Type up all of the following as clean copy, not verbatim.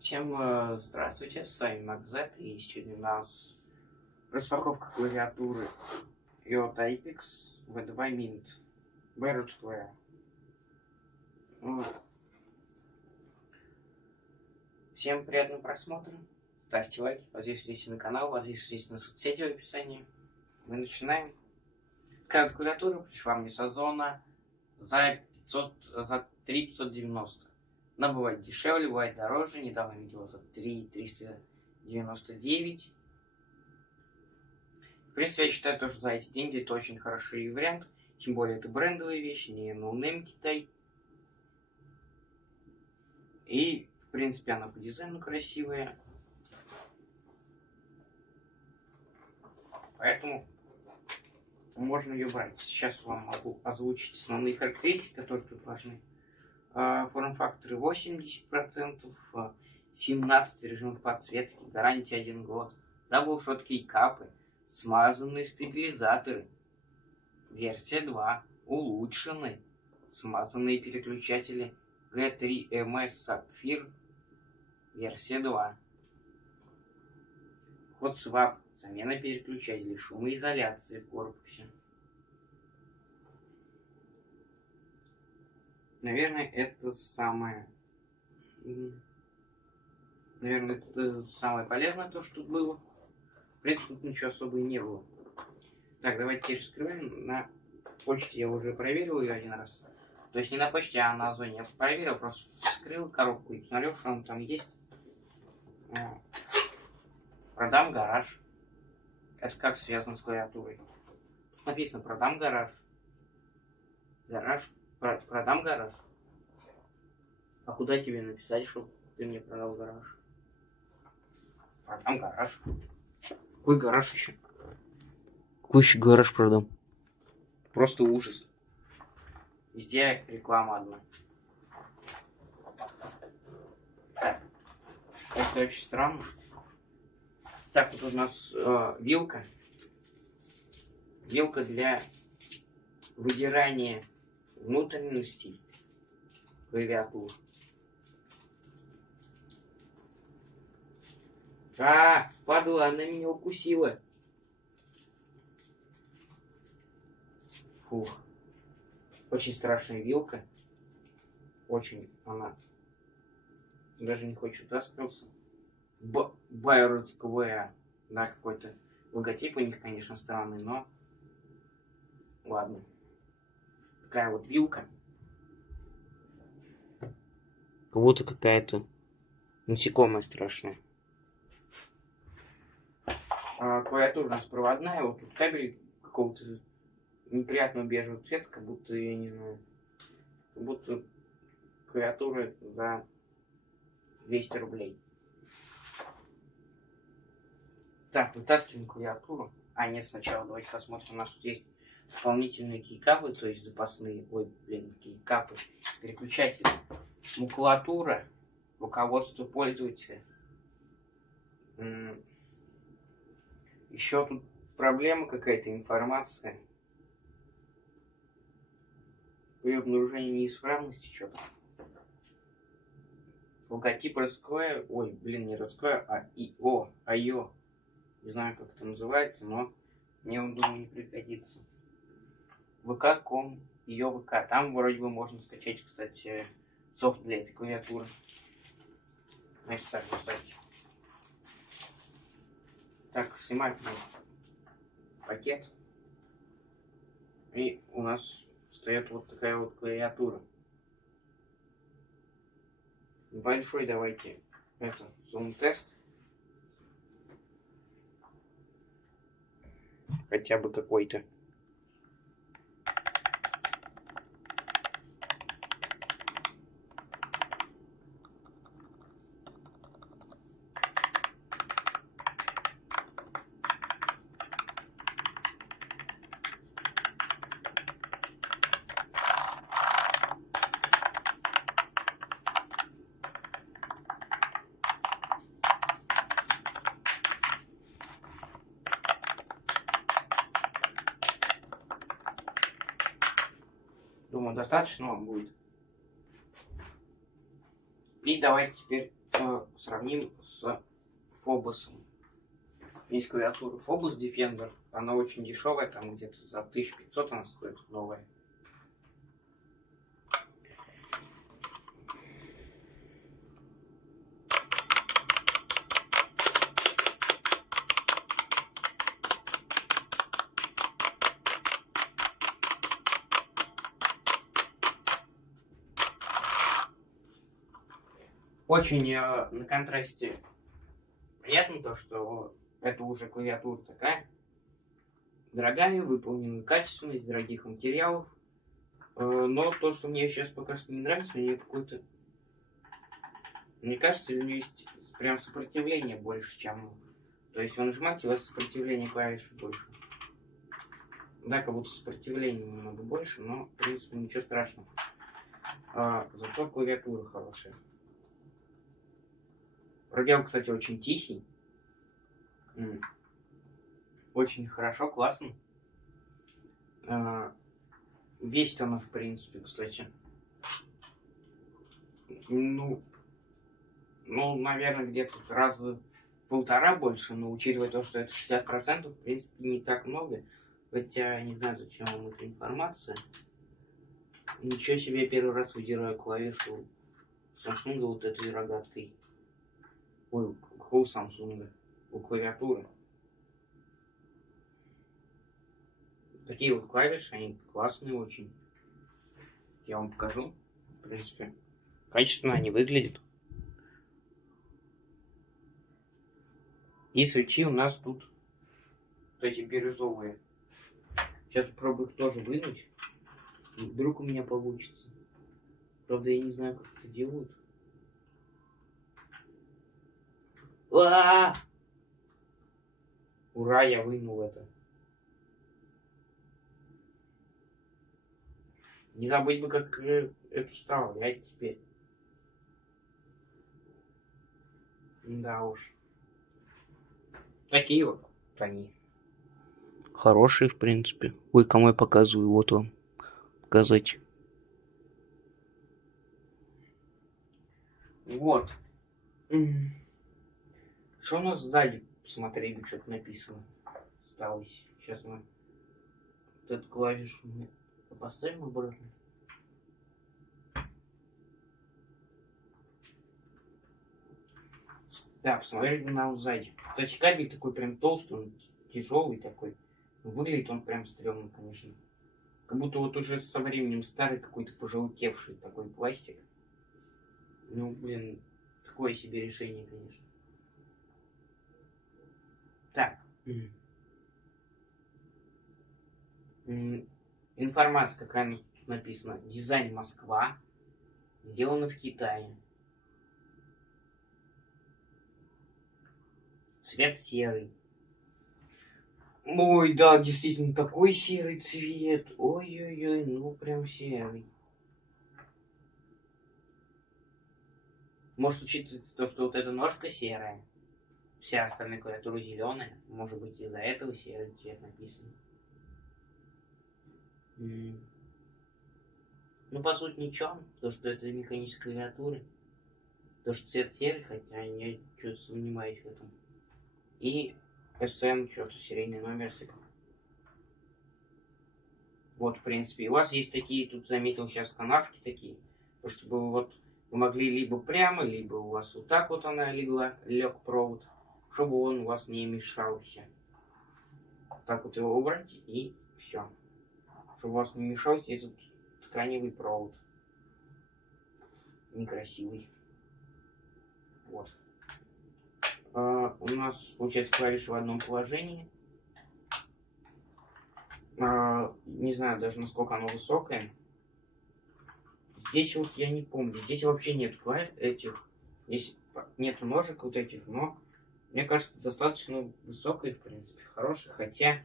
Всем здравствуйте, с вами MacZ, и сегодня у нас распаковка клавиатуры IoT Apex V2 Mint Beirut Square. Всем приятного просмотра, ставьте лайки, подписывайтесь на канал, подписывайтесь на соцсети в описании. Мы начинаем. Такая клавиатура пришла мне с Озона за 3 590. Она бывает дешевле, бывает дороже. Недавно видел за 3 399. В принципе, я считаю, что за эти деньги это очень хороший вариант. Тем более, это брендовые вещи, не ноунейм Китай. И, в принципе, она по дизайну красивая. Поэтому можно ее брать. Сейчас вам могу озвучить основные характеристики, которые тут важны. Форм-факторы 80%, 17 режимов подсветки, гарантия 1 год, даблшотки и капы, смазанные стабилизаторы, версия 2, улучшены, смазанные переключатели G3MS Sapphire, версия 2, ход свап, замена переключателей, шумоизоляции в корпусе. Наверное, это самое полезное, то, что тут было. В принципе, тут ничего особо и не было. Так, давайте теперь вскрываем. На почте я уже проверил ее один раз. То есть не на почте, а на Озоне. Я уже проверил, просто вскрыл коробку и посмотрел, что он там есть. Продам гараж. Это как связано с клавиатурой. Тут написано продам гараж. Продам гараж. А куда тебе написать, чтобы ты мне продал гараж? Продам гараж. Какой гараж еще? Какой еще гараж продам? Просто ужас. Везде реклама одна. Это очень странно. Так, тут у нас вилка. Вилка для выдирания внутренностей клавиатуры. Падла, она меня укусила. Фух. Очень страшная вилка. Очень она даже не хочет вытаскиваться. Beirut Square. Да, какой-то логотип у них, конечно, странный, но ладно. Такая вот вилка. Как будто какая-то насекомая страшная. Клавиатура у нас проводная. Вот тут кабель какого-то неприятного бежевого цвета, как будто, я не знаю, как будто клавиатура за 200 рублей. Так, вытаскиваем клавиатуру. Нет, сначала давайте посмотрим. У нас тут есть дополнительные кейкапы, то есть запасные, кейкапы, переключатели, макулатура, руководство пользователя. Еще тут проблема какая-то, информация. При обнаружении неисправности что-то. Логотип Red не Red а IO. Не знаю, как это называется, но мне он, думаю, не пригодится. ВК.ком, ее ВК. Там вроде бы можно скачать, кстати, софт для этой клавиатуры. На официальном сайте. Так, снимаем пакет. И у нас стоит вот такая вот клавиатура. Большой давайте зум-тест. Хотя бы какой-то. Думаю, достаточно вам будет. И давайте теперь сравним с Фобосом. Есть клавиатура Phobos Defender. Она очень дешевая, там где-то за 1500 она стоит новая. Очень на контрасте приятно то, что это уже клавиатура такая дорогая, выполнена качественно, из дорогих материалов. Но то, что мне сейчас пока что не нравится, у нее какой-то... Мне кажется, у нее есть прям сопротивление больше, чем... То есть вы нажимаете, у вас сопротивление клавиш больше. Да, как будто сопротивление немного больше, но, в принципе, ничего страшного. Зато клавиатура хорошая. Пробел, кстати, очень тихий. Очень хорошо, классно. Весит она, в принципе, кстати. Ну, наверное, где-то раза полтора больше, но учитывая то, что это 60%, в принципе, не так много. Хотя, не знаю, зачем вам эта информация. Ничего себе, я первый раз выдираю клавишу Samsung вот этой рогаткой. Ой, какого Samsung? У клавиатуры. Такие вот клавиши, они классные очень. Я вам покажу. В принципе, качественно они выглядят. И свечи у нас тут вот эти бирюзовые. Сейчас попробую их тоже вынуть. И вдруг у меня получится. Правда, я не знаю, как это делают. Ура, я вынул это. Не забыть бы, как это вставлять теперь. Да уж. Такие вот они. Хорошие, в принципе. Ой, кому я показываю, вот вам показать. Вот. Что у нас сзади? Посмотри, что-то написано. Осталось. Сейчас мы вот эту клавишу поставим обратно. Да, посмотрите на сзади. Кстати, кабель такой прям толстый, он тяжелый такой. Выглядит он прям стрёмно, конечно. Как будто вот уже со временем старый какой-то пожелтевший такой пластик. Ну, блин, такое себе решение, конечно. Так. Информация, какая тут написана. Дизайн Москва. Сделано в Китае. Цвет серый. Ой, да, действительно, такой серый цвет. Ой-ой-ой, ну прям серый. Может учитываться то, что вот эта ножка серая. Вся остальная клавиатура зеленая. Может быть, из-за этого серый цвет написан. Ну, по сути, ничего. То, что это механическая клавиатура. То, что цвет серый, хотя я что-то сомневаюсь в этом. И SN, что-то серийный номер. Вот, в принципе. И у вас есть такие, тут заметил сейчас канавки такие. Чтобы вот вы могли либо прямо, либо у вас вот так вот она легла, лег провод. Чтобы он у вас не мешался. Так вот его убрать и все. Чтобы у вас не мешался этот тканевый провод. Некрасивый. Вот. У нас получается клавиши в одном положении. Не знаю даже насколько оно высокое. Здесь вот я не помню. Здесь вообще нет этих. Здесь нету ножек вот этих, но мне кажется, достаточно высокое, в принципе, хорошее. Хотя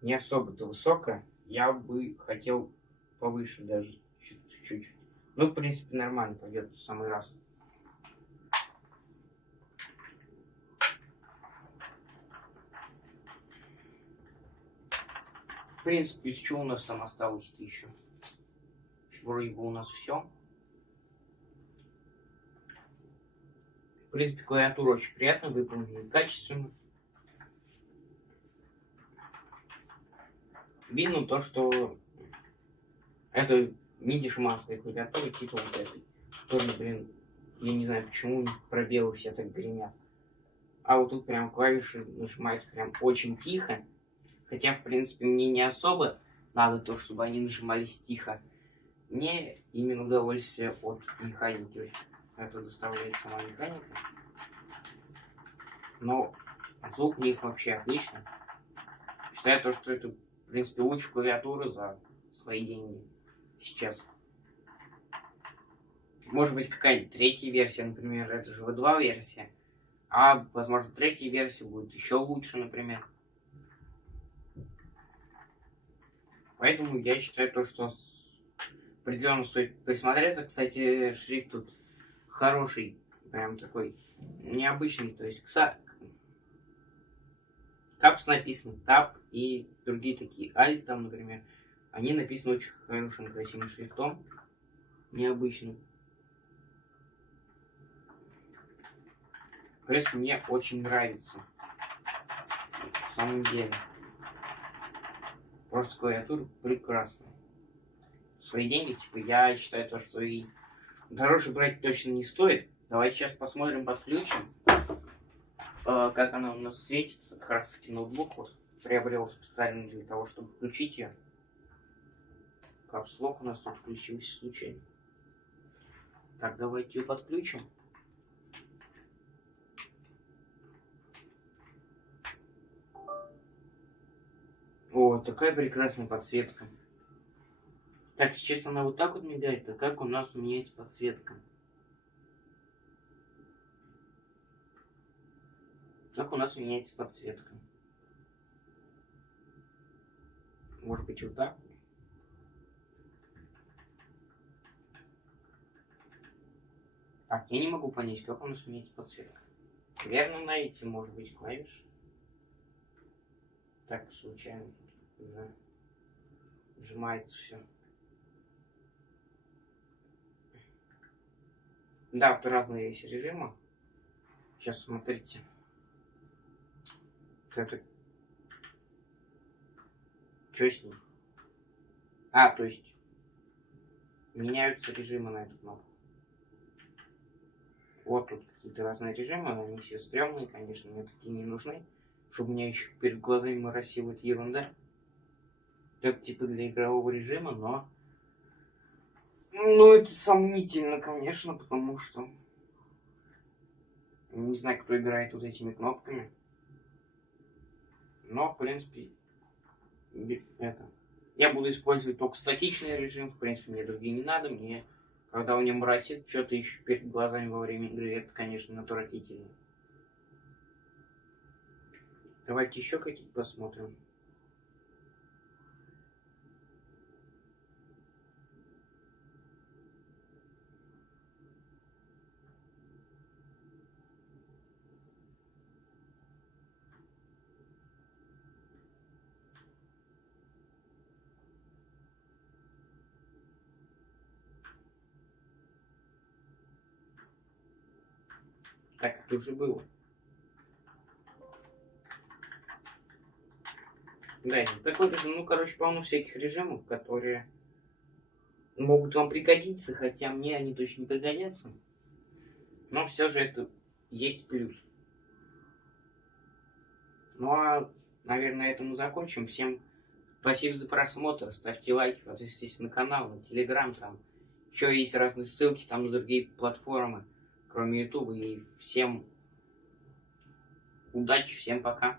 не особо-то высокое. Я бы хотел повыше даже чуть-чуть. Ну, в принципе, нормально пойдет в самый раз. В принципе, из чего у нас там осталось-то еще? Вроде бы у нас все. принципе, клавиатура очень приятно выполнена, качественно. Видно то, что это миди-шманская клавиатура, типа вот этой. Тоже, блин, я не знаю, почему пробелы все так гремят. А вот тут прям клавиши нажимаются прям очень тихо. Хотя, в принципе, мне не особо надо то, чтобы они нажимались тихо. Мне именно удовольствие от механики. Это доставляет сама механика. Но звук у них вообще отличный. Считаю то, что это, в принципе, лучшая клавиатура за свои деньги сейчас. Может быть, какая-нибудь третья версия, например, это же V2 версия. А, возможно, третья версия будет еще лучше, например. Поэтому я считаю то, что определенно стоит присмотреться. Кстати, шрифт тут хороший, прям такой необычный. То есть капс написано, тап и другие такие альт там, например. Они написаны очень хорошим, красивым шрифтом. Необычным. В принципе, мне очень нравится. В самом деле. Просто клавиатура прекрасная. Свои деньги, типа, я считаю то, что и дороже брать точно не стоит. Давайте сейчас посмотрим, подключим, как она у нас светится. Как раз таки ноутбук вот приобрел специально для того, чтобы включить ее. Капслок у нас там включился случайно. Так, давайте ее подключим. О, такая прекрасная подсветка. Так, сейчас она вот так вот мигает, а как у нас меняется подсветка? Как у нас меняется подсветка? Может быть, вот так? Так, я не могу понять, как у нас меняется подсветка. Верно, на эти, может быть, клавиши. Так, случайно тут уже сжимается все. Да, тут разные есть режимы. Сейчас смотрите. Это... Что с ним? А, то есть меняются режимы на эту кнопку. Вот тут какие-то разные режимы, они все стрёмные, конечно, мне такие не нужны. Чтобы у меня еще перед глазами моросила эта ерунда. Это типа для игрового режима, но... Ну, это сомнительно, конечно, потому что... Не знаю, кто играет вот этими кнопками. Но, в принципе, это... Я буду использовать только статичный режим, в принципе, мне другие не надо. Мне, когда у меня моросит что-то еще перед глазами во время игры, это, конечно, отвратительно. Давайте еще какие-то посмотрим. Так, это уже было. Да, такой режим, ну, короче, полно всяких режимов, которые могут вам пригодиться, хотя мне они точно не пригодятся. Но все же это есть плюс. Ну, а, наверное, на этом мы закончим. Всем спасибо за просмотр, ставьте лайки, подписывайтесь на канал, на телеграм, там еще есть разные ссылки там на другие платформы, кроме ютуба. И всем удачи, всем пока.